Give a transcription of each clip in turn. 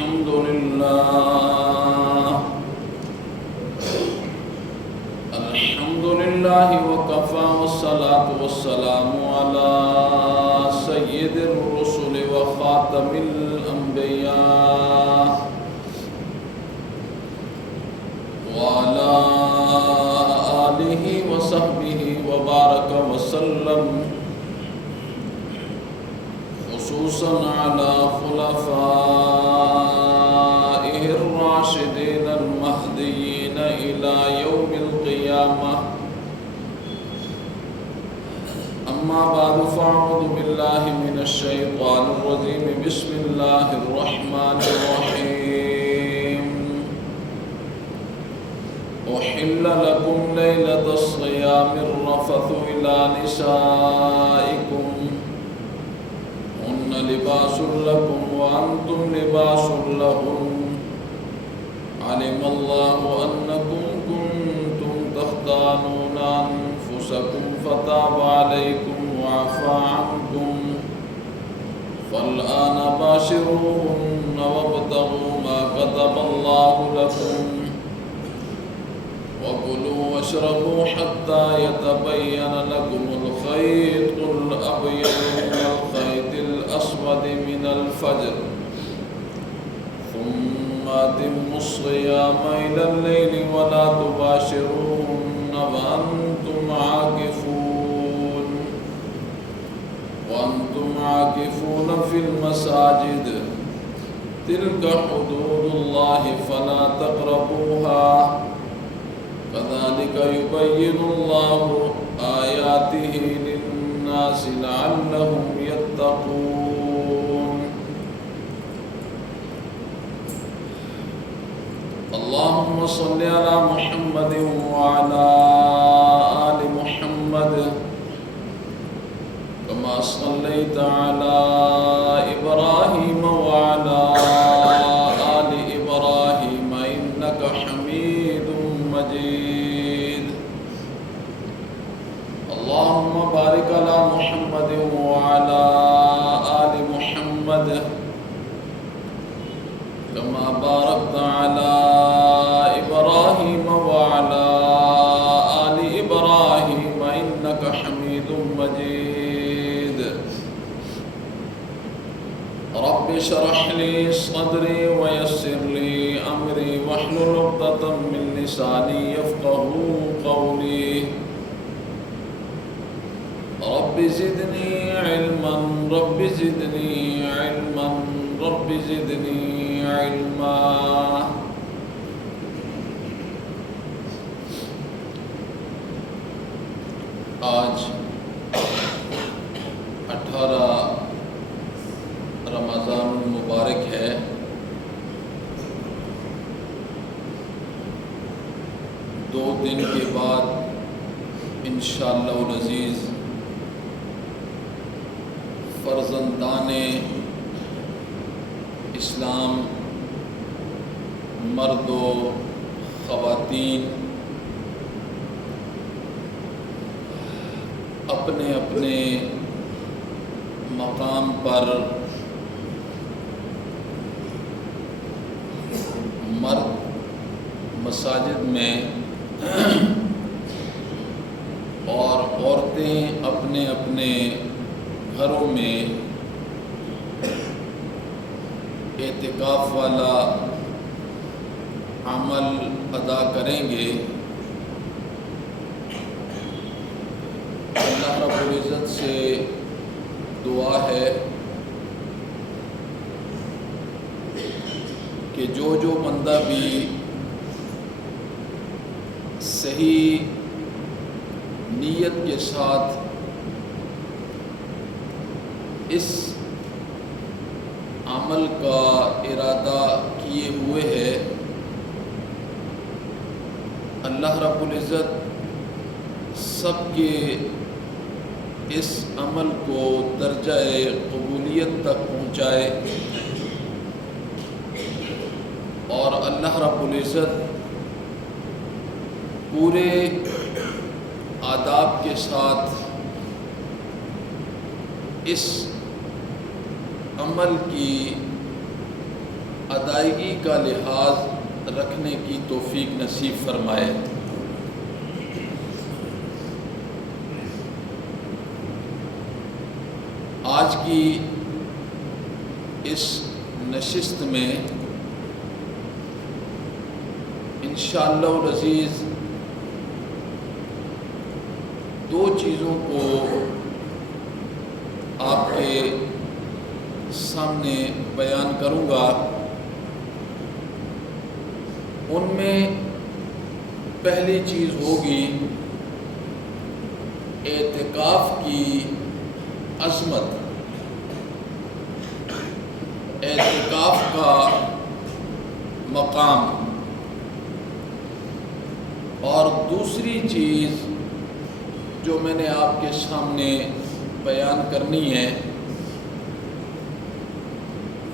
الحمد لله وكفى والصلاة والسلام على سيد الرسل وخاتم الأنبياء وعلى آله وصحبه وبارك وسلم، خصوصا على خلفائه الراشدين المهديين إلى يوم القيامة. أما بعد فأعوذ بالله من الشيطان الرجيم. بسم الله الرحمن الرحيم. أحل لكم ليلة الصيام الرفث إلى نسائكم هن لباس لكم وأنتم لباس لهن، علم الله أنكم كنتم تختانون أنفسكم فتاب عليكم وعفى عنكم، فالآن باشروهن وابتغوا ما كتب الله لكم، وكلوا واشربوا حتى يتبين لكم الخيط الأبيض من الخيط الأسود من الفجر، ثم أتموا الصيام إلى الليل ولا تباشروهن وأنتم عاكفون في المساجد، تلك حدود الله فلا تقربوها، كذلك يبين الله آياته للناس لعلهم يتقون. اللهم صل على محمد وعلى آل محمد كما صليت على إبراهيم وعلى آل إبراهيم إنك حميد مجيد. اللهم بارك على محمد وعلى آل محمد كما باركت على إبراهيم وعلى آل إبراهيم إنك حميد مجيد. رب اشرح لي صدري ويسر لي أمري واحلل عقدة من لساني يفقهوا قولي. رب زدني علما رب زدني علما رب زدني علما. آج 18 رمضان المبارک ہے. دو دن کے بعد انشاءاللہ العزیز فرزندان اسلام، مرد و خواتین اپنے اپنے مقام پر مرد مساجد میں اور عورتیں اپنے اپنے گھروں میں اعتکاف والا عمل ادا کریں گے. اللہ رب العزت سے دعا ہے کہ جو بندہ بھی صحیح نیت کے ساتھ اس عمل کا ارادہ کیے ہوئے ہے، اللہ رب العزت سب کے اس عمل کو درجہ قبولیت تک پہنچائے، اور اللہ رب العزت پورے آداب کے ساتھ اس عمل کی ادائیگی کا لحاظ رکھنے کی توفیق نصیب فرمائے۔ آج کی اس نشست میں انشاءاللہ العزیز دو چیزوں کو آپ کے سامنے بیان کروں گا۔ ان میں پہلی چیز ہوگی اعتکاف کی عظمت، اعتکاف کا مقام، اور دوسری چیز جو میں نے آپ کے سامنے بیان کرنی ہے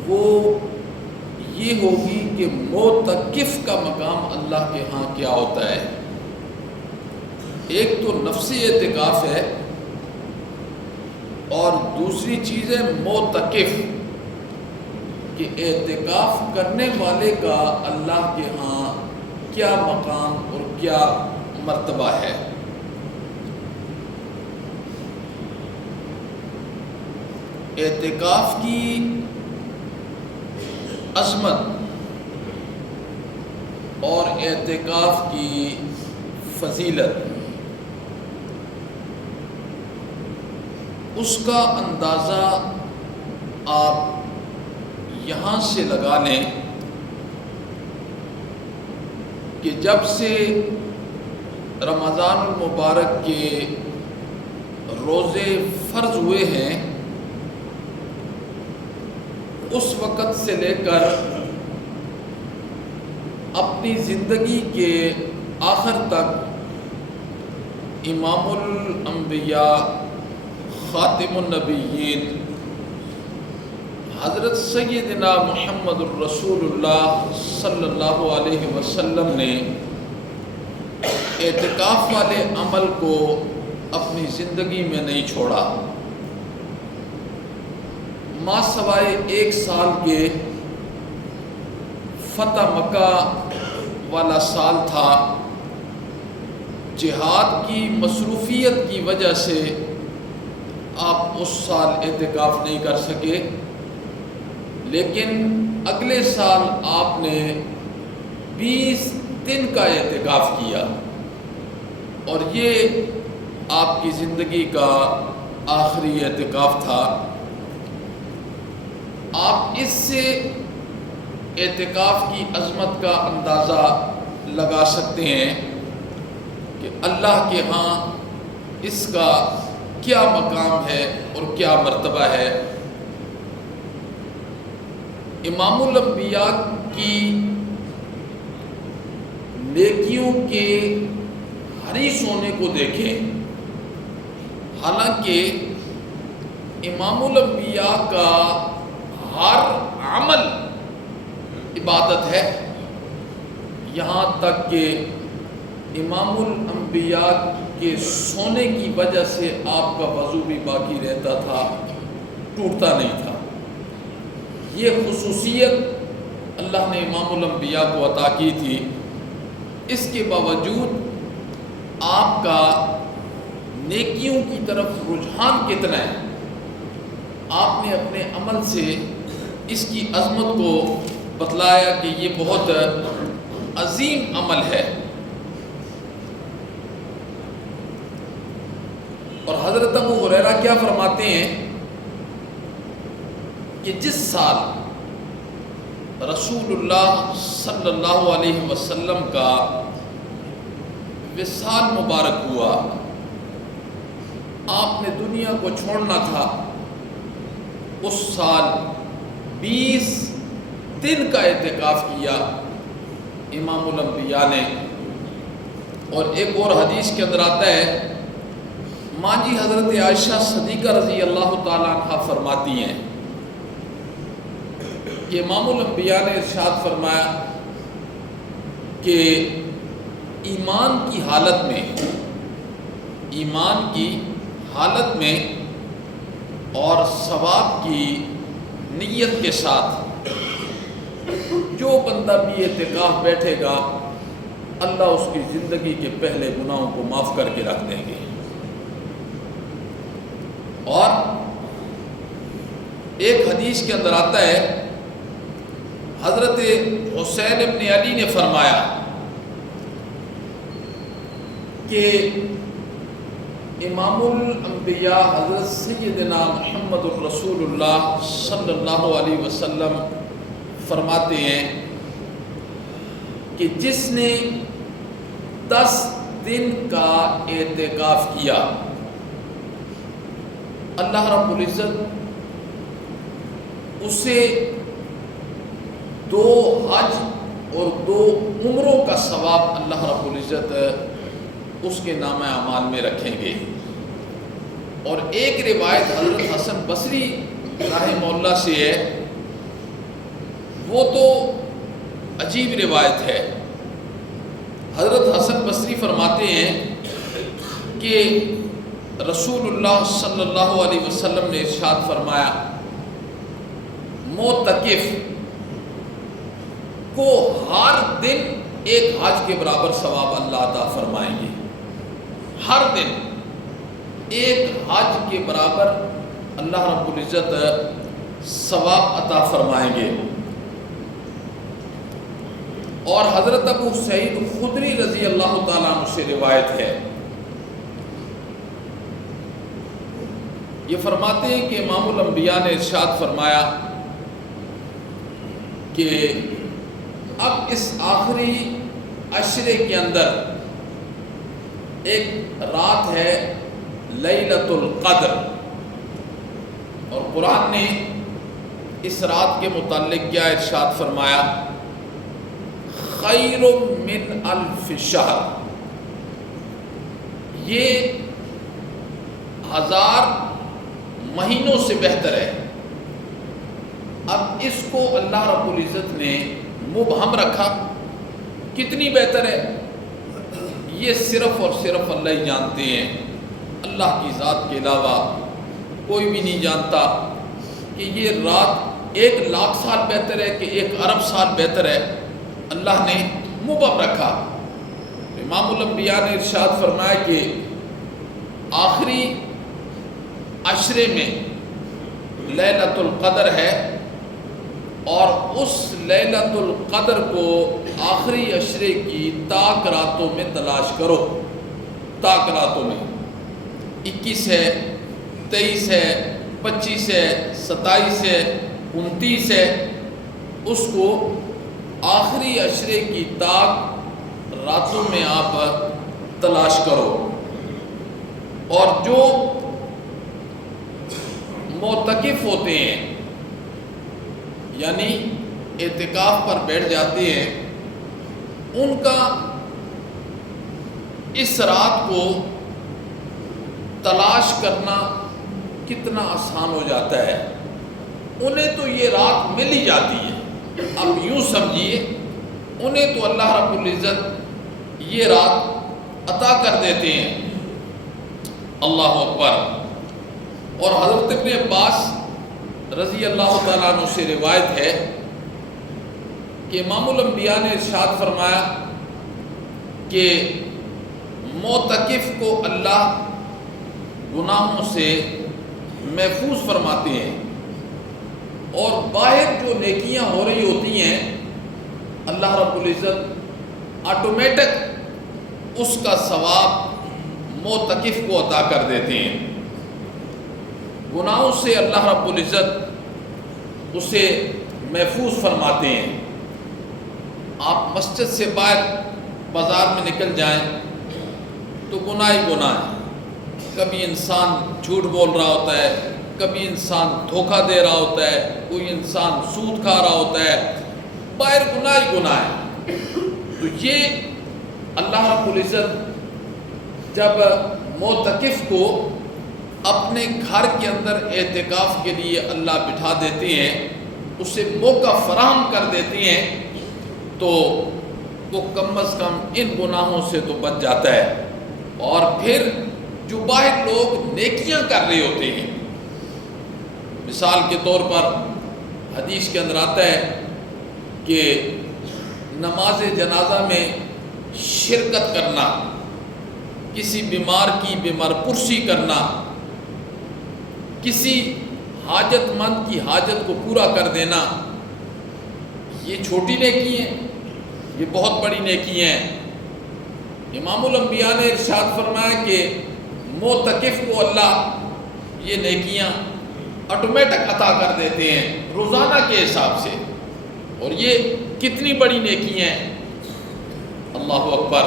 وہ یہ ہوگی کہ معتکف کا مقام اللہ کے ہاں کیا ہوتا ہے۔ ایک تو نفسی اعتکاف ہے اور دوسری چیز ہے معتکف، کہ اعتکاف کرنے والے کا اللہ کے ہاں کیا مقام اور کیا مرتبہ ہے۔ اعتکاف کی عظمت اور اعتکاف کی فضیلت، اس کا اندازہ آپ یہاں سے لگا لیں کہ جب سے رمضان المبارک کے روزے فرض ہوئے ہیں اس وقت سے لے کر اپنی زندگی کے آخر تک امام الانبیاء خاتم النبیین حضرت سیدنا محمد الرسول اللہ صلی اللہ علیہ وسلم نے اعتکاف والے عمل کو اپنی زندگی میں نہیں چھوڑا۔ ما سوائے ایک سال کے فتح مکہ والا سال تھا، جہاد کی مصروفیت کی وجہ سے آپ اس سال اعتکاف نہیں کر سکے، لیکن اگلے سال آپ نے 20 دن کا اعتکاف کیا اور یہ آپ کی زندگی کا آخری اعتکاف تھا۔ آپ اس سے اعتکاف کی عظمت کا اندازہ لگا سکتے ہیں کہ اللہ کے ہاں اس کا کیا مقام ہے اور کیا مرتبہ ہے۔ امام الانبیاء کی نیکیوں کے حریص ہونے کو دیکھیں، حالانکہ امام الانبیاء کا ہر عمل عبادت ہے، یہاں تک کہ امام الانبیاء کے سونے کی وجہ سے آپ کا وضو بھی باقی رہتا تھا، ٹوٹتا نہیں تھا۔ یہ خصوصیت اللہ نے امام الانبیاء کو عطا کی تھی، اس کے باوجود آپ کا نیکیوں کی طرف رجحان کتنا ہے، آپ نے اپنے عمل سے اس کی عظمت کو بتلایا کہ یہ بہت عظیم عمل ہے۔ اور حضرت ابو ہریرہ کیا فرماتے ہیں کہ جس سال رسول اللہ صلی اللہ علیہ وسلم کا وصال مبارک ہوا، آپ نے دنیا کو چھوڑنا تھا، اس سال 20 دن کا اعتکاف کیا امام الانبیاء نے۔ اور ایک اور حدیث کے اندر آتا ہے، ماں جی حضرت عائشہ صدیقہ رضی اللہ تعالیٰ عنہ فرماتی ہیں کہ امام الانبیاء نے ارشاد فرمایا کہ ایمان کی حالت میں اور ثواب کی نیت کے ساتھ جو بندہ بھی اعتکاف بیٹھے گا اللہ اس کی زندگی کے پہلے گناہوں کو معاف کر کے رکھ دیں گے۔ اور ایک حدیث کے اندر آتا ہے، حضرت حسین ابن علی نے فرمایا کہ امام الانبیاء حضرت سیدنا محمد الرسول اللہ صلی اللہ علیہ وسلم فرماتے ہیں کہ جس نے 10 دن کا اعتکاف کیا اللہ رب العزت اسے 2 حج اور 2 عمروں کا ثواب اللہ رب العزت اس کے نام اعمال میں رکھیں گے۔ اور ایک روایت حضرت حسن بصری رحمہ اللہ سے ہے، وہ تو عجیب روایت ہے۔ حضرت حسن بصری فرماتے ہیں کہ رسول اللہ صلی اللہ علیہ وسلم نے ارشاد فرمایا، معتکف کو ہر دن ایک حج کے برابر ثواب اللہ عطا فرمائیں گے۔ ہر دن ایک حج کے برابر اللہ رب العزت ثواب عطا فرمائیں گے۔ اور حضرت ابو سعید خدری رضی اللہ تعالیٰ عنہ سے روایت ہے، یہ فرماتے ہیں کہ امام الانبیاء نے ارشاد فرمایا کہ اب اس آخری عشرے کے اندر ایک رات ہے لیلۃ القدر، اور قرآن نے اس رات کے متعلق کیا ارشاد فرمایا، خیر من الف شہر، یہ 1000 مہینوں سے بہتر ہے۔ اب اس کو اللہ رب العزت نے مبہم رکھا، کتنی بہتر ہے یہ صرف اور صرف اللہ ہی جانتے ہیں، اللہ کی ذات کے علاوہ کوئی بھی نہیں جانتا کہ یہ رات 1,00,000 سال بہتر ہے کہ 1 ارب سال بہتر ہے، اللہ نے مبہم رکھا۔ امام الانبیاء نے ارشاد فرمایا کہ آخری عشرے میں لیلۃ القدر ہے، اور اس لیلۃ القدر کو آخری عشرے کی تاک راتوں میں تلاش کرو۔ تاک راتوں میں 21 ہے، 23 ہے، 25 ہے، 27 ہے، 29 ہے، اس کو آخری عشرے کی تاک راتوں میں آپ تلاش کرو۔ اور جو معتکف ہوتے ہیں یعنی اعتکاف پر بیٹھ جاتے ہیں، ان کا اس رات کو تلاش کرنا کتنا آسان ہو جاتا ہے، انہیں تو یہ رات مل ہی جاتی ہے۔ اب یوں سمجھیے انہیں تو اللہ رب العزت یہ رات عطا کر دیتے ہیں۔ اللہ اکبر۔ اور حضرت ابن عباس رضی اللہ تعالیٰ عنہ سے روایت ہے کہ امام الانبیاء نے ارشاد فرمایا کہ معتکف کو اللہ گناہوں سے محفوظ فرماتے ہیں، اور باہر جو نیکیاں ہو رہی ہوتی ہیں اللہ رب العزت آٹومیٹک اس کا ثواب معتکف کو عطا کر دیتے ہیں۔ گناہوں سے اللہ رب العزت اسے محفوظ فرماتے ہیں۔ آپ مسجد سے باہر بازار میں نکل جائیں تو گناہ ہی گناہ ہے، کبھی انسان جھوٹ بول رہا ہوتا ہے، کبھی انسان دھوکہ دے رہا ہوتا ہے، کوئی انسان سود کھا رہا ہوتا ہے، باہر گناہ ہی گناہ ہے۔ تو یہ اللہ رب العزت جب معتکف کو اپنے گھر کے اندر اعتکاف کے لیے اللہ بٹھا دیتے ہیں، اسے موقع فراہم کر دیتے ہیں، تو وہ کم از کم ان گناہوں سے تو بچ جاتا ہے۔ اور پھر جو باہر لوگ نیکیاں کر رہے ہوتے ہیں، مثال کے طور پر حدیث کے اندر آتا ہے کہ نماز جنازہ میں شرکت کرنا، کسی بیمار کی بیمار پرسی کرنا، کسی حاجت مند کی حاجت کو پورا کر دینا، یہ چھوٹی نیکی ہیں، یہ بہت بڑی نیکی ہیں۔ امام الانبیاء نے ارشاد فرمایا کہ معتکف کو اللہ یہ نیکیاں آٹومیٹک عطا کر دیتے ہیں روزانہ کے حساب سے، اور یہ کتنی بڑی نیکی ہیں، اللہ اکبر۔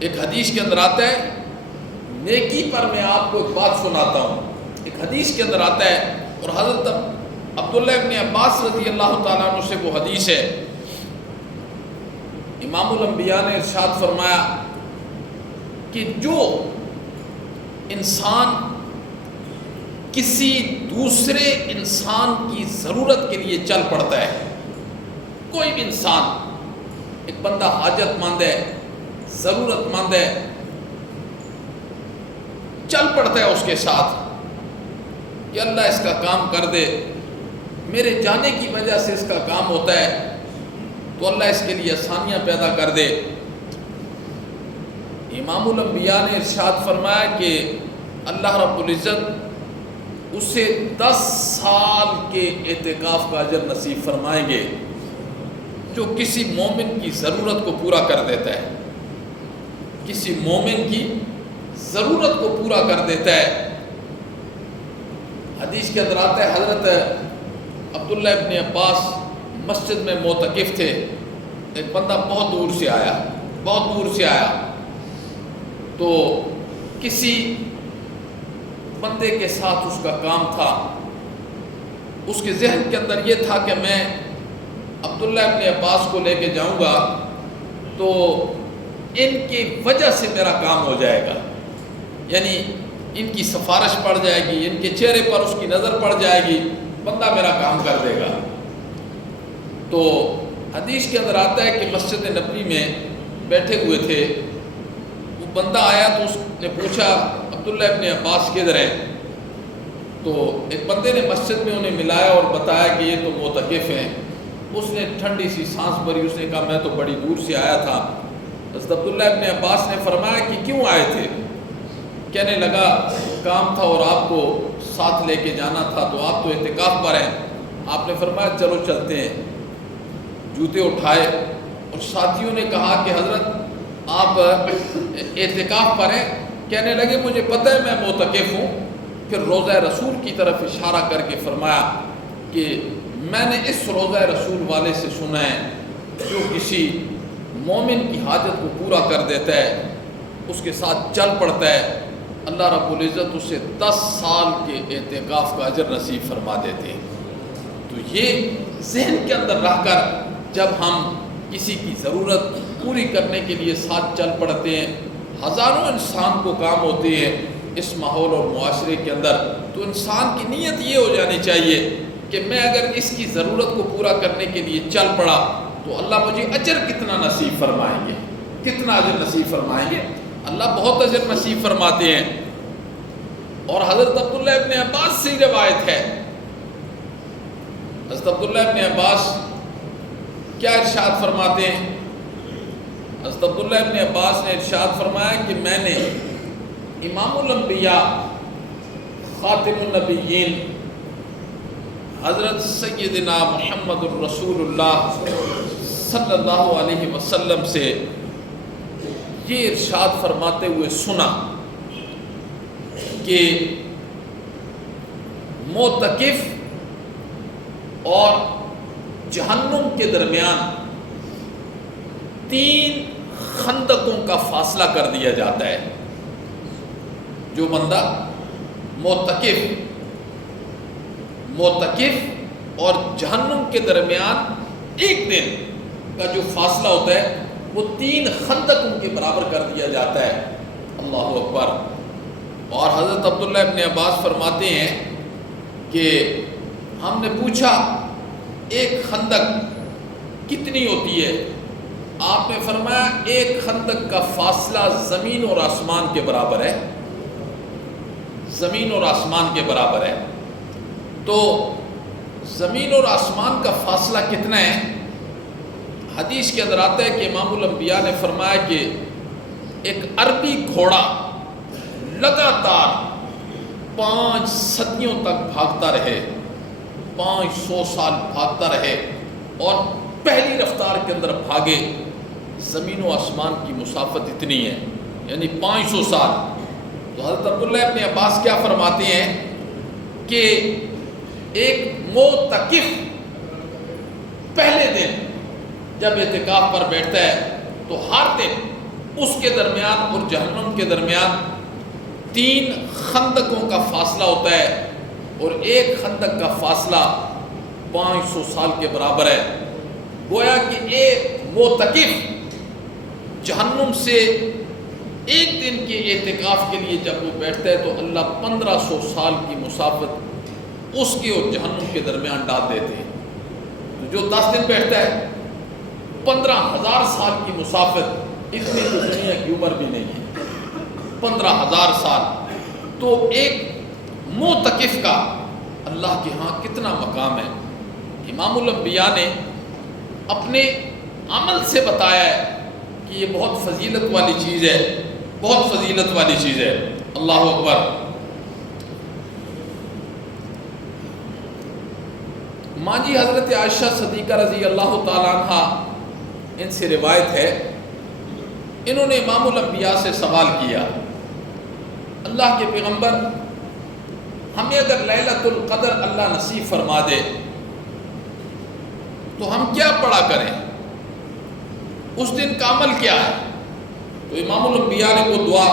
ایک حدیث کے اندر آتا ہے، نیکی پر میں آپ کو ایک بات سناتا ہوں، ایک حدیث کے اندر آتا ہے، اور حضرت عبداللہ ابن عباس رضی اللہ تعالیٰ عنہ سے وہ حدیث ہے، امام الانبیاء نے ارشاد فرمایا کہ جو انسان کسی دوسرے انسان کی ضرورت کے لیے چل پڑتا ہے، کوئی بھی انسان، ایک بندہ حاجت مند ہے، ضرورت مند ہے، چل پڑتا ہے اس کے ساتھ کہ اللہ اس کا کام کر دے، میرے جانے کی وجہ سے اس کا کام ہوتا ہے، تو اللہ اس کے لیے آسانیاں پیدا کر دے۔ امام الانبیاء نے ارشاد فرمایا کہ اللہ رب العزت اسے 10 سال کے اعتکاف کا اجر نصیب فرمائیں گے، جو کسی مومن کی ضرورت کو پورا کر دیتا ہے، کسی مومن کی ضرورت کو پورا کر دیتا ہے۔ حدیث کے اندر آتا ہے، حضرت عبداللہ ابن عباس مسجد میں معتکف تھے، ایک بندہ بہت دور سے آیا، تو کسی بندے کے ساتھ اس کا کام تھا، اس کے ذہن کے اندر یہ تھا کہ میں عبداللہ ابن عباس کو لے کے جاؤں گا تو ان کی وجہ سے میرا کام ہو جائے گا، یعنی ان کی سفارش پڑ جائے گی، ان کے چہرے پر اس کی نظر پڑ جائے گی، بندہ میرا کام کر دے گا۔ تو حدیث کے اندر آتا ہے کہ مسجد نبوی میں بیٹھے ہوئے تھے، وہ بندہ آیا تو اس نے پوچھا عبداللہ ابن عباس کدھر ہیں؟ تو ایک بندے نے مسجد میں انہیں ملایا اور بتایا کہ یہ تو معتکف ہیں۔ اس نے ٹھنڈی سی سانس بھری، اس نے کہا میں تو بڑی دور سے آیا تھا۔ حضرت عبداللہ ابن عباس نے فرمایا کہ کیوں آئے تھے؟ کہنے لگا کام تھا اور آپ کو ساتھ لے کے جانا تھا، تو آپ تو اعتکاف پر ہیں۔ آپ نے فرمایا چلو چلتے ہیں۔ جوتے اٹھائے اور ساتھیوں نے کہا کہ حضرت آپ اعتکاف پر ہیں؟ کہنے لگے مجھے پتہ ہے میں معتکف ہوں۔ پھر روضہ رسول کی طرف اشارہ کر کے فرمایا کہ میں نے اس روضہ رسول والے سے سنا ہے جو کسی مومن کی حاجت کو پورا کر دیتا ہے، اس کے ساتھ چل پڑتا ہے، اللہ رب العزت اسے 10 سال کے اعتکاف کا اجر نصیب فرما دیتے ہیں۔ تو یہ ذہن کے اندر رہ کر جب ہم کسی کی ضرورت پوری کرنے کے لیے ساتھ چل پڑتے ہیں، ہزاروں انسان کو کام ہوتے ہیں اس ماحول اور معاشرے کے اندر، تو انسان کی نیت یہ ہو جانی چاہیے کہ میں اگر اس کی ضرورت کو پورا کرنے کے لیے چل پڑا تو اللہ مجھے اجر کتنا نصیب فرمائیں گے، کتنا اجر نصیب فرمائیں گے۔ اللہ بہت اجر نصیب فرماتے ہیں۔ اور حضرت عبداللہ ابن عباس سے روایت ہے، حضرت عبداللہ ابن عباس کیا ارشاد فرماتے ہیں؟ حضرت عبداللہ ابن عباس نے ارشاد فرمایا کہ میں نے امام الانبیاء خاتم النبیین حضرت سیدنا محمد الرسول اللہ صلی اللہ علیہ وسلم سے یہ ارشاد فرماتے ہوئے سنا کہ معتکف اور جہنم کے درمیان 3 خندقوں کا فاصلہ کر دیا جاتا ہے۔ جو بندہ معتکف اور جہنم کے درمیان ایک دن کا جو فاصلہ ہوتا ہے وہ 3 خندقوں کے برابر کر دیا جاتا ہے۔ اللہ اکبر۔ اور حضرت عبداللہ ابن عباس فرماتے ہیں کہ ہم نے پوچھا ایک خندق کتنی ہوتی ہے؟ آپ نے فرمایا ایک خندق کا فاصلہ زمین اور آسمان کے برابر ہے، زمین اور آسمان کے برابر ہے۔ تو زمین اور آسمان کا فاصلہ کتنا ہے؟ حدیث کے اندر آتا ہے کہ امام الانبیاء نے فرمایا کہ ایک عربی گھوڑا لگاتار 5 صدیوں تک بھاگتا رہے، 500 سال بھاگتا رہے اور پہلی رفتار کے اندر بھاگے، زمین و آسمان کی مسافت اتنی ہے، یعنی 500 سال۔ تو حضرت عبداللہ ابن عباس کیا فرماتے ہیں کہ ایک معتکف پہلے دن جب اعتکاف پر بیٹھتا ہے تو ہر دن اس کے درمیان اور جہنم کے درمیان 3 خندقوں کا فاصلہ ہوتا ہے، اور ایک خندق کا فاصلہ 500 سال کے برابر ہے۔ گویا کہ ایک معتکف جہنم سے ایک دن کے اعتکاف کے لیے جب وہ بیٹھتا ہے تو اللہ 1500 سال کی مسافت اس کے اور جہنم کے درمیان ڈال دیتے ہیں۔ تو جو 10 دن بیٹھتا ہے 15,000 سال کی مسافت، اتنی تو دنیا کی عمر بھی نہیں ہے، 15,000 سال۔ تو ایک معتکف کا اللہ کے ہاں کتنا مقام ہے۔ امام الانبیاء نے اپنے عمل سے بتایا ہے کہ یہ بہت فضیلت والی چیز ہے، بہت فضیلت والی چیز ہے۔ اللہ اکبر۔ ماں جی حضرت عائشہ صدیقہ رضی اللہ تعالیٰ عنہ، ان سے روایت ہے، انہوں نے امام الانبیاء سے سوال کیا، اللہ کے پیغمبر ہمیں اگر لیلۃ القدر اللہ نصیب فرما دے تو ہم کیا پڑھا کریں، اس دن کا عمل کیا ہے؟ تو امام الانبیاء نے وہ دعا،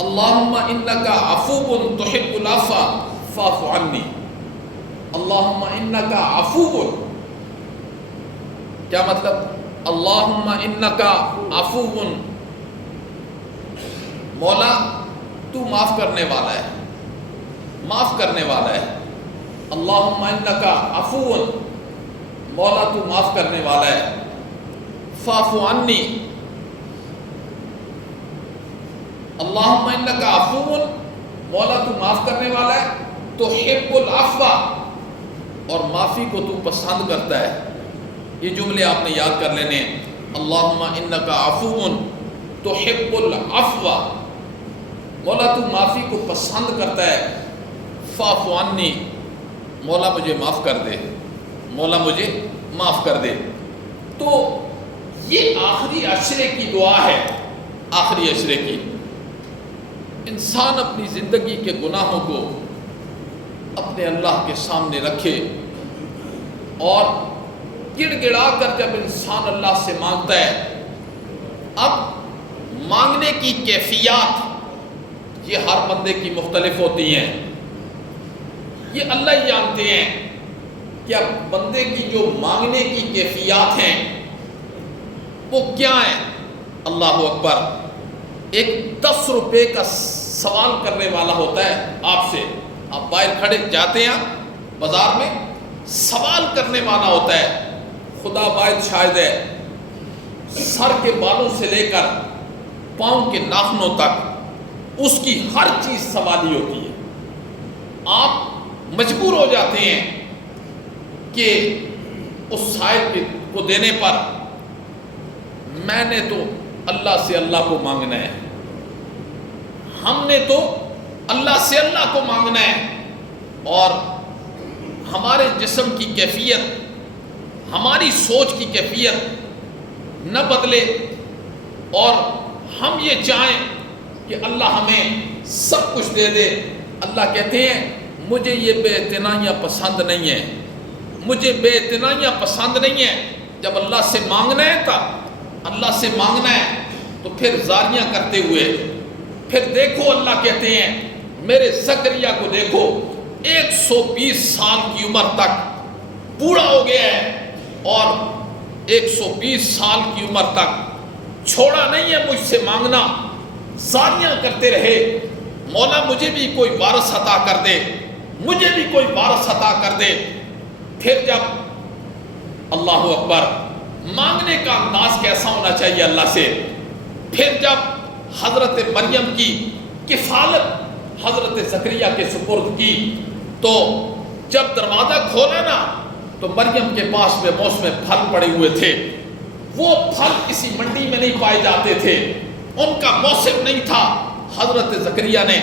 اللہم انکا عفو تحب العفو فاعف عنی، اللہم انکا عفو، کیا مطلب؟ اللہم انکا عفو، مولا تو معاف کرنے والا ہے، معاف کرنے والا ہے۔ اللہم انکا عفو، مولا تو معاف کرنے والا ہے۔ فاعف عنی، اللہم انکا عفو، مولا تو معاف کرنے والا ہے، تحب العفو، اور معافی کو تو پسند کرتا ہے۔ یہ جملے آپ نے یاد کر لینے ہیں، اللہم انکا عفو تحب العفو، مولا تو معافی کو پسند کرتا ہے، فاعف عنی، مولا مجھے معاف کر دے، مولا مجھے معاف کر دے۔ تو یہ آخری عشرے کی دعا ہے، آخری عشرے کی۔ انسان اپنی زندگی کے گناہوں کو اپنے اللہ کے سامنے رکھے، اور گڑ گڑا کر جب انسان اللہ سے مانگتا ہے، اب مانگنے کی کیفیات یہ ہر بندے کی مختلف ہوتی ہیں، یہ اللہ ہی جانتے ہیں کہ اب بندے کی جو مانگنے کی کیفیات ہیں وہ کیا ہیں۔ اللہ اکبر۔ ایک 10 روپے کا سوال کرنے والا ہوتا ہے آپ سے، آپ باہر کھڑے جاتے ہیں بازار میں، سوال کرنے والا ہوتا ہے، خدا باعث شاہد ہے، سر کے بالوں سے لے کر پاؤں کے ناخنوں تک اس کی ہر چیز سوالی ہوتی ہے۔ آپ مجبور ہو جاتے ہیں کہ اس سائل کو دینے پر میں نے تو اللہ سے اللہ کو مانگنا ہے، ہم نے تو اللہ سے اللہ کو مانگنا ہے، اور ہمارے جسم کی کیفیت، ہماری سوچ کی کیفیت نہ بدلے، اور ہم یہ چاہیں کہ اللہ ہمیں سب کچھ دے دے۔ اللہ کہتے ہیں مجھے یہ بے اعتنائیاں پسند نہیں ہیں، مجھے بے اعتنائیاں پسند نہیں ہیں۔ جب اللہ سے مانگنا ہے تب اللہ سے مانگنا ہے، تو پھر زاریاں کرتے ہوئے، پھر دیکھو اللہ کہتے ہیں میرے زکریا کو دیکھو، 120 سال کی عمر تک بوڑھا ہو گیا ہے، اور 120 سال کی عمر تک چھوڑا نہیں ہے مجھ سے مانگنا، زاریاں کرتے رہے، مولا مجھے بھی کوئی وارث عطا کر دے، مجھے بھی کوئی وارث عطا کر دے۔ پھر جب اللہ اکبر، مانگنے کا انداز کیسا ہونا چاہیے اللہ سے۔ پھر جب حضرت مریم کی کفالت حضرت زکریا کے سپرد کی، تو جب دروازہ کھولا نا تو مریم کے پاس بے موسم پھل پڑے ہوئے تھے. وہ پھل کسی منڈی میں نہیں پائے جاتے تھے, ان کا موسم نہیں تھا. حضرت زکریا نے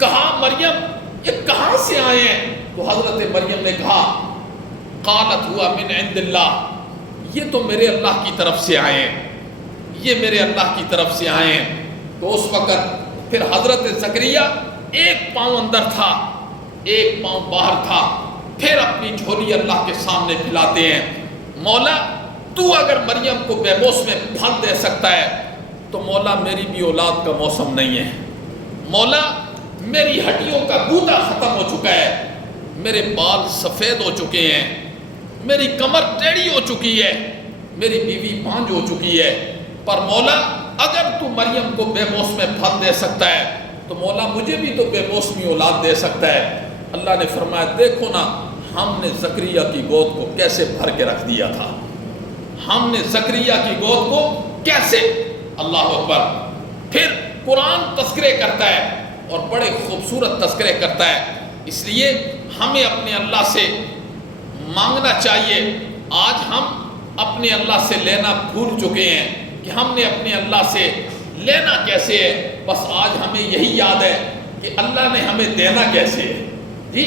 کہا مریم یہ کہاں سے آئے ہیں؟ تو حضرت مریم نے کہا قالت ہوا من عند اللہ, یہ تو میرے اللہ کی طرف سے آئے ہیں, یہ میرے اللہ کی طرف سے آئے ہیں. تو اس وقت پھر حضرت زکریا ایک پاؤں اندر تھا ایک پاؤں باہر تھا, پھر اپنی جھولی اللہ کے سامنے پھیلاتے ہیں, مولا تو اگر مریم کو بے موسم پھل دے سکتا ہے تو مولا میری بھی اولاد کا موسم نہیں ہے. مولا میری ہڈیوں کا گودا ختم ہو چکا ہے, میرے بال سفید ہو چکے ہیں, میری کمر ٹیڑھی ہو چکی ہے, میری بیوی بانجھ ہو چکی ہے, پر مولا اگر تو مریم کو بے موسم پھل دے سکتا ہے تو مولا مجھے بھی تو بے موسمی اولاد دے سکتا ہے. اللہ نے فرمایا دیکھو نا ہم نے زکریا کی گود کو کیسے بھر کے رکھ دیا تھا, ہم نے زکریا کی گود کو کیسے. اللہ اکبر. پھر قرآن تذکرے کرتا ہے اور بڑے خوبصورت تذکرے کرتا ہے, اس لیے ہمیں اپنے اللہ سے مانگنا چاہیے. آج ہم اپنے اللہ سے لینا بھول چکے ہیں کہ ہم نے اپنے اللہ سے لینا کیسے ہے, بس آج ہمیں یہی یاد ہے کہ اللہ نے ہمیں دینا کیسے ہے. جی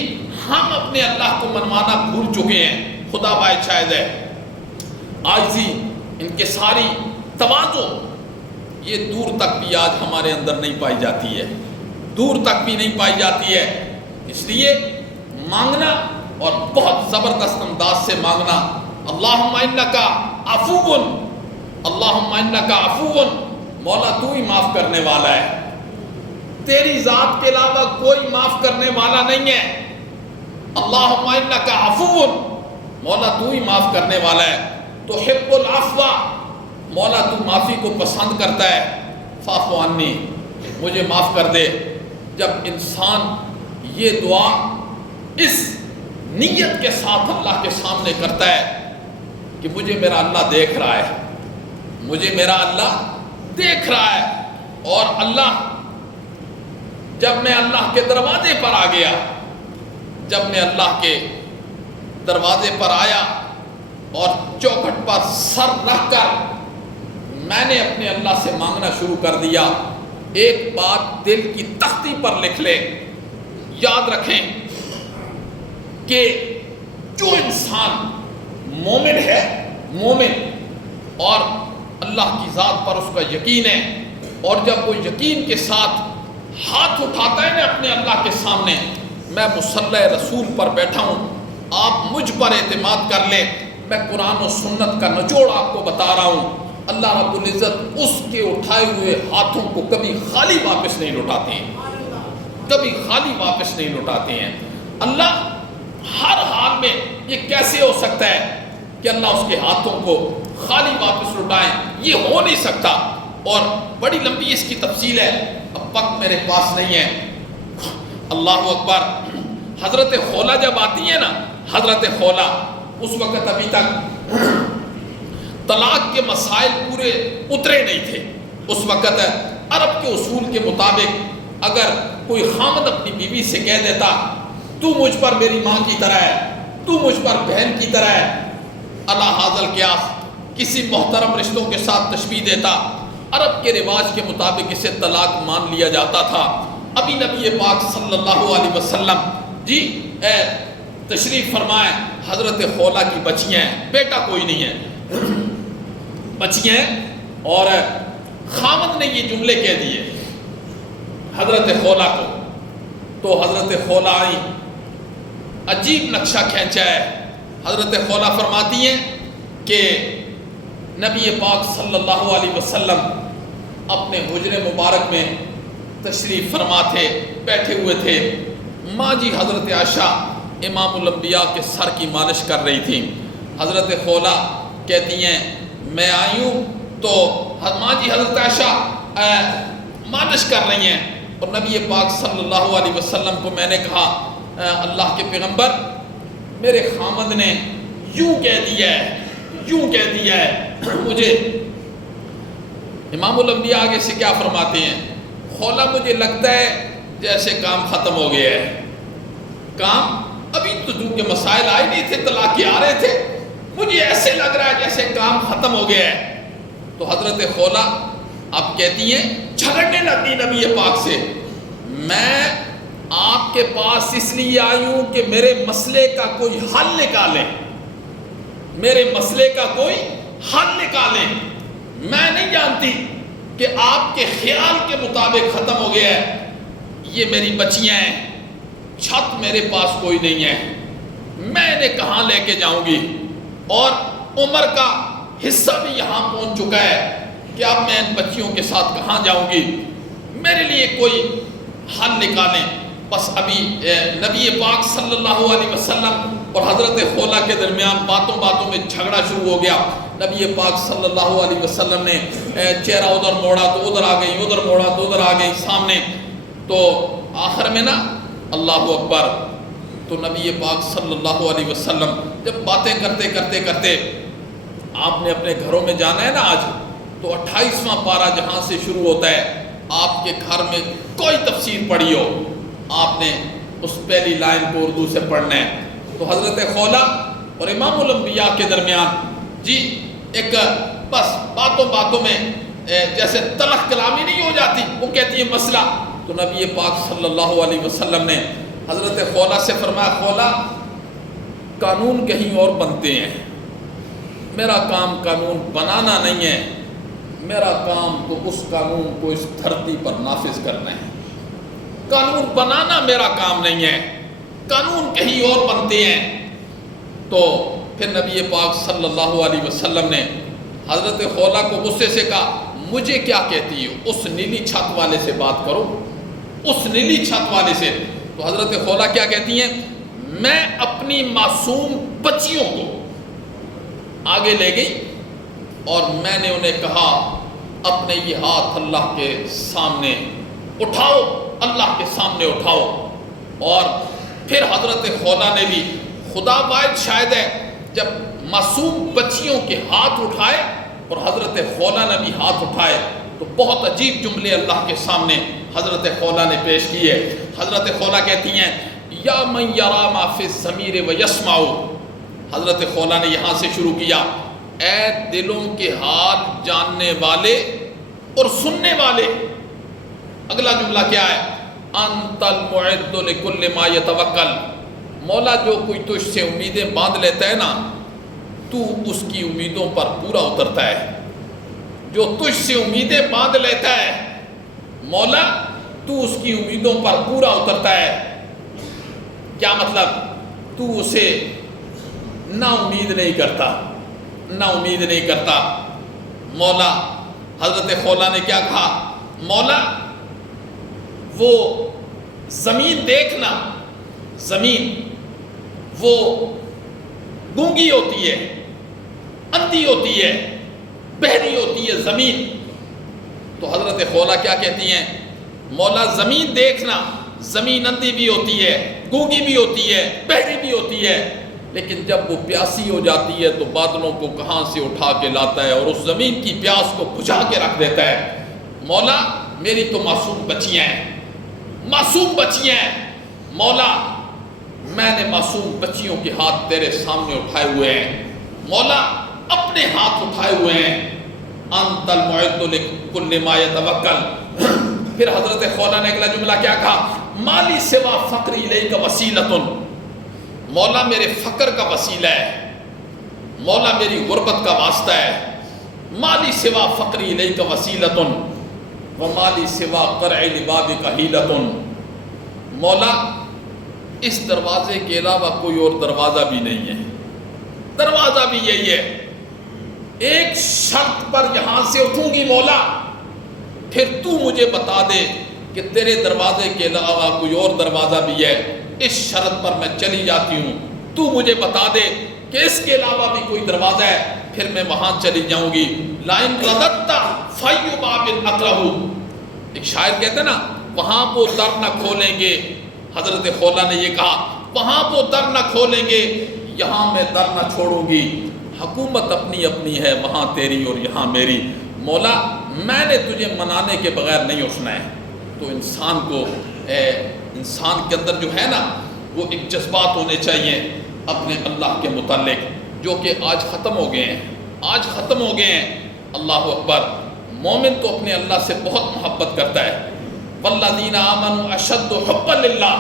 ہم اپنے اللہ کو منوانا بھول چکے ہیں. خدا باعث شاید ہے عاجزی, انکساری, تواضع, یہ دور تک بھی آج ہمارے اندر نہیں پائی جاتی ہے, دور تک بھی نہیں پائی جاتی ہے. اس لیے مانگنا اور بہت زبردست انداز سے مانگنا. اللہم انکا عفو, اللہم انکا عفو, مولا تو ہی معاف کرنے والا ہے, تیری ذات کے علاوہ کوئی معاف کرنے والا نہیں ہے. اللہم انکا عفو, مولا تو ہی معاف کرنے والا ہے. تحب العفو, مولا تو معافی کو پسند کرتا ہے. فاعف عنی, مجھے معاف کر دے. جب انسان یہ دعا اس نیت کے ساتھ اللہ کے سامنے کرتا ہے کہ مجھے میرا اللہ دیکھ رہا ہے, مجھے میرا اللہ دیکھ رہا ہے, اور اللہ جب میں اللہ کے دروازے پر آ گیا, جب میں اللہ کے دروازے پر آیا اور چوکھٹ پر سر رکھ کر میں نے اپنے اللہ سے مانگنا شروع کر دیا. ایک بات دل کی تختی پر لکھ لے, یاد رکھیں کہ جو انسان مومن ہے, مومن اور اللہ کی ذات پر اس کا یقین ہے, اور جب وہ یقین کے ساتھ ہاتھ اٹھاتا ہے نا اپنے اللہ کے سامنے, میں مصلی رسول پر بیٹھا ہوں, آپ مجھ پر اعتماد کر لیں, میں قرآن و سنت کا نچوڑ آپ کو بتا رہا ہوں. اللہ رب العزت اس کے اٹھائے ہوئے ہاتھوں کو کبھی خالی واپس نہیں لوٹاتے ہیں, کبھی خالی واپس نہیں لوٹاتے ہیں. اللہ ہر حال میں, یہ کیسے ہو سکتا ہے کہ اللہ اس کے ہاتھوں کو خالی واپس لوٹائیں؟ یہ ہو نہیں سکتا, اور بڑی لمبی اس کی تفصیل ہے, اب وقت میرے پاس نہیں ہے. اللہ اکبر. حضرت خولا جب آتی ہے نا, حضرت خولا, اس وقت ابھی تک طلاق کے مسائل پورے اترے نہیں تھے. اس وقت عرب کے اصول کے مطابق اگر کوئی خامد اپنی بیوی سے کہہ دیتا تو مجھ پر میری ماں کی طرح ہے, تو مجھ پر بہن کی طرح ہے, اللہ حاضل قیاس, کسی محترم رشتوں کے ساتھ تشبیہ دیتا, عرب کے رواج کے مطابق اسے طلاق مان لیا جاتا تھا. ابھی نبی پاک صلی اللہ علیہ وسلم جی تشریف فرمائے, حضرت خولا کی بچیاں ہیں, بیٹا کوئی نہیں ہے, بچیاں ہیں, اور خامد نے یہ جملے کہہ دیے حضرت خولا کو. تو حضرت خولا آئی, عجیب نقشہ کھینچا ہے. حضرت خولا فرماتی ہیں کہ نبی پاک صلی اللہ علیہ وسلم اپنے حجرے مبارک میں تشریف فرما تھے, بیٹھے ہوئے تھے. ماں جی حضرت عائشہ امام الانبیاء کے سر کی مالش کر رہی تھیں. حضرت خولا کہتی ہیں میں آئی ہوں تو ماں جی حضرت عائشہ مالش کر رہی ہیں, اور نبی پاک صلی اللہ علیہ وسلم کو میں نے کہا اللہ کے پیغمبر, میرے خامد نے یوں کہہ دیا ہے, یوں کہہ دیا ہے مجھے. امام الانبیاء آگے سے کیا فرماتے ہیں, خولا مجھے لگتا ہے جیسے کام ختم ہو گیا ہے, کام ابھی تو چونکہ مسائل آئے نہیں تھے، طلاق آ رہے تھے، مجھے ایسے لگ رہا ہے جیسے کام ختم ہو گیا ہے۔ تو حضرت خولا اب کہتی ہیں، جھگڑنے لگی نبی پاک سے، میں آپ کے پاس اس لیے آئی ہوں کہ میرے مسئلے کا کوئی حل نکالیں، میرے مسئلے کا کوئی حل نکالیں۔ میں نہیں جانتی کہ آپ کے خیال کے مطابق ختم ہو گیا ہے، یہ میری بچیاں ہیں، چھت میرے پاس کوئی نہیں ہے، میں انہیں کہاں لے کے جاؤں گی، اور عمر کا حصہ بھی یہاں پہنچ چکا ہے کہ اب میں ان بچیوں کے ساتھ کہاں جاؤں گی، میرے لیے کوئی حل نکالیں۔ بس ابھی نبی پاک صلی اللہ علیہ وسلم اور حضرت خولا کے درمیان باتوں باتوں میں جھگڑا شروع ہو گیا۔ نبی پاک صلی اللہ علیہ وسلم نے چہرہ ادھر موڑا تو ادھر آ گئی، ادھر موڑا تو ادھر آ گئی سامنے، تو آخر میں نا اللہ اکبر، تو نبی پاک صلی اللہ علیہ وسلم جب باتیں کرتے کرتے کرتے، آپ نے اپنے گھروں میں جانا ہے نا آج، تو 28واں پارہ جہاں سے شروع ہوتا ہے، آپ کے گھر میں کوئی تفسیر پڑھی ہو، آپ نے اس پہلی لائن کو اردو سے پڑھنا ہے۔ تو حضرت خولا اور امام الانبیاء کے درمیان جی ایک بس باتوں باتوں میں جیسے تلخ کلامی نہیں ہو جاتی، وہ کہتی ہے مسئلہ، تو نبی پاک صلی اللہ علیہ وسلم نے حضرت خولا سے فرمایا، خولا قانون کہیں اور بنتے ہیں، میرا کام قانون بنانا نہیں ہے، میرا کام تو اس قانون کو اس دھرتی پر نافذ کرنا ہے، قانون بنانا میرا کام نہیں ہے، قانون کہیں اور بنتے ہیں۔ تو پھر نبی پاک صلی اللہ علیہ وسلم نے حضرت خولا کو غصے سے کہا، مجھے کیا کہتی ہو، اس نیلی چھت والے سے بات کرو، اس نیلی چھت والے سے۔ تو حضرت خولا کیا کہتی ہیں، میں اپنی معصوم بچیوں کو آگے لے گئی اور میں نے انہیں کہا، اپنے یہ ہاتھ اللہ کے سامنے اٹھاؤ، اللہ کے سامنے اٹھاؤ، اور پھر حضرت خولا نے بھی، خدا باعث شاید ہے، جب معصوم بچیوں کے ہاتھ اٹھائے اور حضرت خولا نے بھی ہاتھ اٹھائے، تو بہت عجیب جملے اللہ کے سامنے حضرت خولا نے پیش کیے۔ حضرت خولا کہتی ہیں، یا من یرا ما فی الضمیر ویسمع، حضرت خولا نے یہاں سے شروع کیا، اے دلوں کے حال جاننے والے اور سننے والے۔ اگلا جملہ کیا ہے، انت المعد لکل ما یتوکل، مولا جو کوئی تجھ سے امیدیں باندھ لیتا ہے نا، تو اس کی امیدوں پر پورا اترتا ہے، جو تجھ سے امیدیں باندھ لیتا ہے مولا، تو اس کی امیدوں پر پورا اترتا ہے۔ کیا مطلب، تو اسے نا امید نہیں کرتا، نا امید نہیں کرتا۔ مولا، حضرت خولا نے کیا کہا، مولا وہ زمین دیکھنا، زمین وہ گونگی ہوتی ہے، اندھی ہوتی ہے، بہری ہوتی ہے زمین۔ تو حضرت خولا کیا کہتی ہیں، مولا زمین دیکھنا، زمین اندھی بھی ہوتی ہے، گونگی بھی ہوتی ہے، بہری بھی ہوتی ہے، لیکن جب وہ پیاسی ہو جاتی ہے تو بادلوں کو کہاں سے اٹھا کے لاتا ہے اور اس زمین کی پیاس کو بجھا کے رکھ دیتا ہے۔ مولا میری تو معصوم بچیاں ہیں، معصوم بچیاں ہیں، مولا میں نے معصوم بچیوں کے ہاتھ تیرے سامنے اٹھائے ہوئے ہیں، مولا اپنے ہاتھ اٹھائے ہوئے ہیں، انت المعد لکل ما یتوکل۔ پھر حضرت خولا نے اگلا جملہ کیا کہا، مالی سوا فقری الیک وسیلۃ، مولا میرے فقر کا وسیلہ ہے، مولا میری غربت کا واسطہ ہے، مالی سوا فقری الیک وسیلۃ ومالی سوا قرع لبابک حیلۃ، مولا اس دروازے کے علاوہ کوئی اور دروازہ بھی نہیں ہے، دروازہ بھی یہی ہے، ایک شرط پر یہاں سے اٹھوں گی مولا، پھر تو مجھے بتا دے کہ تیرے دروازے کے علاوہ کوئی اور دروازہ بھی ہے، اس شرط پر میں چلی جاتی ہوں، تو مجھے بتا دے کہ اس کے علاوہ بھی کوئی دروازہ ہے، پھر میں وہاں چلی جاؤں گی۔ لائن رددت فی باب اکرہ، ایک شاعر کہتے ہیں نا، وہاں وہ در نہ کھولیں گے، حضرت خولا نے یہ کہا، وہاں وہ در نہ کھولیں گے، یہاں میں در نہ چھوڑوں گی، حکومت اپنی اپنی ہے، وہاں تیری اور یہاں میری، مولا میں نے تجھے منانے کے بغیر نہیں اٹھنا ہے۔ تو انسان کو انسان کے اندر جو ہے نا وہ ایک جذبات ہونے چاہیے اپنے اللہ کے متعلق جو کہ آج ختم ہو گئے ہیں، آج ختم ہو گئے ہیں۔ اللہ اکبر، مومن تو اپنے اللہ سے بہت محبت کرتا ہے، والذین آمنوا اشد حبا للہ۔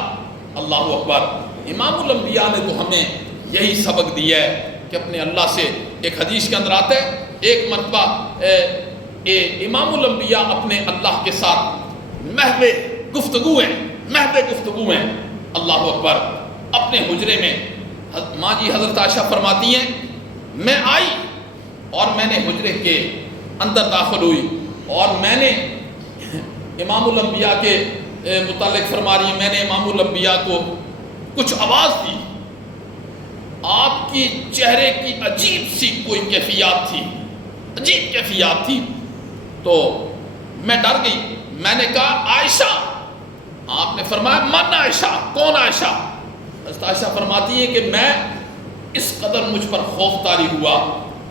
اللہ اکبر، امام الانبیاء نے تو ہمیں یہی سبق دیا ہے کہ اپنے اللہ سے، ایک حدیث کے اندر آتا ہے ایک مرتبہ امام الانبیاء اپنے اللہ کے ساتھ محض گفتگو ہیں، اللہ اکبر، اپنے حجرے میں ماں جی حضرت عائشہ فرماتی ہیں میں آئی اور میں نے حجرے کے اندر داخل ہوئی اور میں نے امام الانبیاء کے متعلق فرما رہی ہیں، میں نے امام الانبیاء کو کچھ آواز دی، آپ کی چہرے کی عجیب سی کوئی کیفیات تھی، تو میں ڈر گئی، میں نے کہا عائشہ، آپ نے فرمایا من عائشہ، کون عائشہ؟ حضرت عائشہ فرماتی ہے کہ میں اس قدر مجھ پر خوف طاری ہوا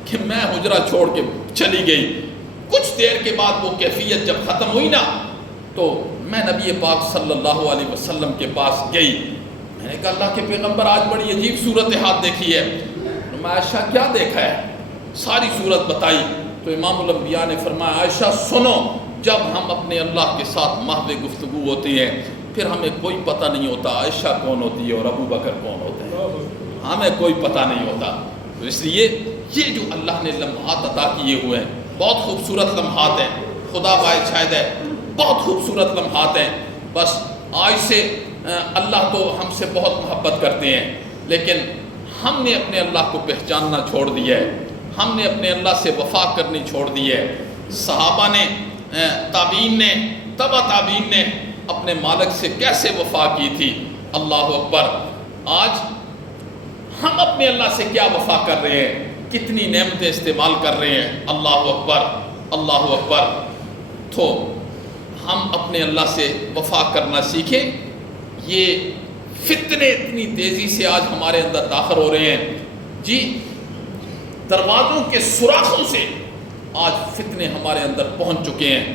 کہ میں حجرہ چھوڑ کے چلی گئی۔ کچھ دیر کے بعد وہ کیفیت جب ختم ہوئی نا تو میں نبی پاک صلی اللہ علیہ وسلم کے پاس گئی، میں نے کہا اللہ کے پیغمبر آج بڑی عجیب صورتحال دیکھی ہے۔ میں عائشہ کیا دیکھا ہے؟ ساری صورت بتائی تو امام الانبیاء نے فرمایا عائشہ سنو، جب ہم اپنے اللہ کے ساتھ محض گفتگو ہوتی ہے پھر ہمیں کوئی پتہ نہیں ہوتا عائشہ کون ہوتی ہے اور ابو بکر کون ہوتے ہیں، ہمیں کوئی پتہ نہیں ہوتا۔ تو اس لیے یہ جو اللہ نے لمحات عطا کیے ہوئے ہیں بہت خوبصورت لمحات ہیں، خدا باعث شاہد ہے بہت خوبصورت لمحات ہیں۔ بس آج سے اللہ تو ہم سے بہت محبت کرتے ہیں، لیکن ہم نے اپنے اللہ کو پہچاننا چھوڑ دیا ہے، ہم نے اپنے اللہ سے وفا کرنی چھوڑ دی ہے۔ صحابہ نے، تابعین نے، تبع تابعین نے اپنے مالک سے کیسے وفا کی تھی، اللہ اکبر۔ آج ہم اپنے اللہ سے کیا وفا کر رہے ہیں، کتنی نعمتیں استعمال کر رہے ہیں، اللہ اکبر، اللہ اکبر۔ تو ہم اپنے اللہ سے وفا کرنا سیکھیں۔ یہ فتنے اتنی تیزی سے آج ہمارے اندر داخل ہو رہے ہیں جی، دروازوں کے سوراخوں سے آج فتنے ہمارے اندر پہنچ چکے ہیں۔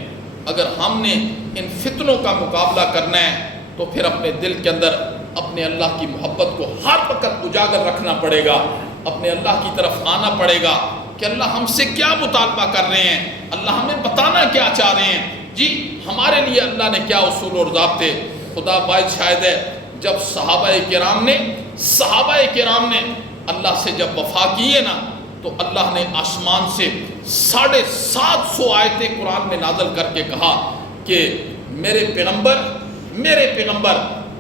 اگر ہم نے ان فتنوں کا مقابلہ کرنا ہے تو پھر اپنے دل کے اندر اپنے اللہ کی محبت کو ہر وقت اجاگر رکھنا پڑے گا، اپنے اللہ کی طرف آنا پڑے گا کہ اللہ ہم سے کیا مطالبہ کر رہے ہیں، اللہ ہمیں بتانا کیا چاہ رہے ہیں جی، ہمارے لیے اللہ نے کیا اصول اور ضابطے۔ خدا باعث شاہد ہے جب صحابہ کرام نے اللہ سے جب وفا کی ہے نا تو اللہ نے آسمان سے 750 آیتیں قرآن میں نازل کر کے کہا کہ میرے پیغمبر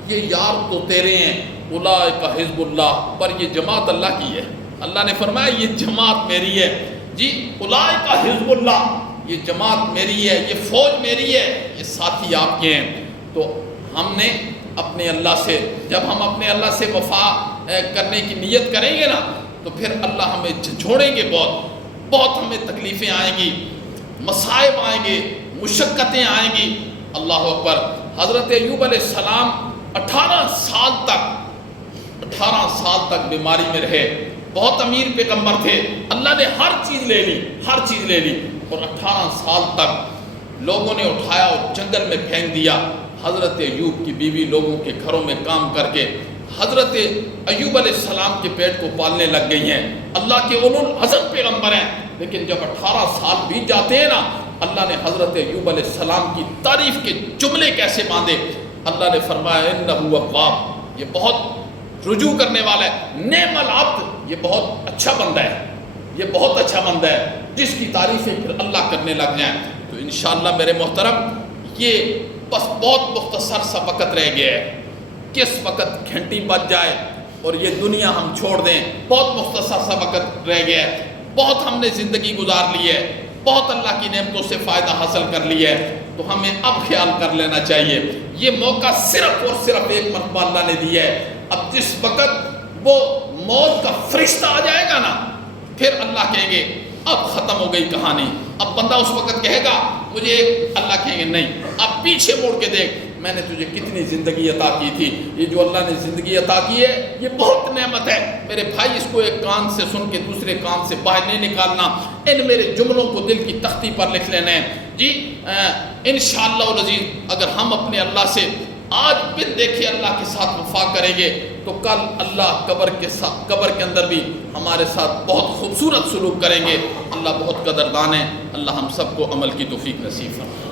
یہ یار تو تیرے ہیں، اولئک حزب اللہ، پر یہ جماعت اللہ کی ہے۔ اللہ نے فرمایا یہ جماعت میری ہے جی، اولئک حزب اللہ، یہ جماعت میری ہے، یہ فوج میری ہے، یہ ساتھی آپ کے ہیں۔ تو ہم نے اپنے اللہ سے، جب ہم اپنے اللہ سے وفا کرنے کی نیت کریں گے نا تو پھر اللہ ہمیں جھنجھوڑیں گے، بہت ہمیں تکلیفیں آئیں گی، مصائب آئیں گے، مشقتیں آئیں گی، اللہ اکبر۔ حضرت ایوب علیہ السلام 18 سال تک بیماری میں رہے، بہت امیر پیغمبر تھے، اللہ نے ہر چیز لے لی اور 18 سال تک لوگوں نے اٹھایا اور جنگل میں پھینک دیا۔ حضرت ایوب کی بیوی لوگوں کے گھروں میں کام کر کے حضرت ایوب علیہ السلام کے پیٹ کو پالنے لگ گئی ہیں، اللہ کے اولو العزم پیغمبر ہیں، لیکن جب 18 سال بیت جاتے ہیں نا اللہ نے حضرت ایوب علیہ السلام کی تعریف کے جملے کیسے باندھے۔ اللہ نے فرمایا انہ اواب، یہ بہت رجوع کرنے والا ہے، نعم العبد، یہ بہت اچھا بندہ ہے، جس کی تعریفیں پھر اللہ کرنے لگ جائیں۔ تو انشاءاللہ میرے محترم یہ بس بہت مختصر سا وقت رہ گیا ہے، کس وقت گھنٹی بج جائے اور یہ دنیا ہم چھوڑ دیں، بہت مختصر سا وقت رہ گیا ہے، بہت ہم نے زندگی گزار لی ہے، بہت اللہ کی نعمتوں سے فائدہ حاصل کر لیا ہے، تو ہمیں اب خیال کر لینا چاہیے یہ موقع صرف اور صرف ایک مرتبہ اللہ نے دیا ہے۔ اب جس وقت وہ موت کا فرشتہ آ جائے گا نا پھر اللہ کہیں گے اب ختم ہو گئی کہانی۔ اب بندہ اس وقت کہے گا مجھے، اللہ کہیں گے نہیں، اب پیچھے موڑ کے دیکھ میں نے تجھے کتنی زندگی عطا کی تھی، یہ جو اللہ نے زندگی عطا کی ہے یہ بہت نعمت ہے میرے بھائی، اس کو ایک کان سے سن کے دوسرے کان سے باہر نہیں نکالنا، ان میرے جملوں کو دل کی تختی پر لکھ لینا ہے جی۔ انشاءاللہ العزیز اگر ہم اپنے اللہ سے آج پھر دیکھیے اللہ کے ساتھ وفا کریں گے تو کل اللہ قبر کے اندر بھی ہمارے ساتھ بہت خوبصورت سلوک کریں گے۔ اللہ بہت قدردان ہے، اللہ ہم سب کو عمل کی توفیق نصیب فرمائے۔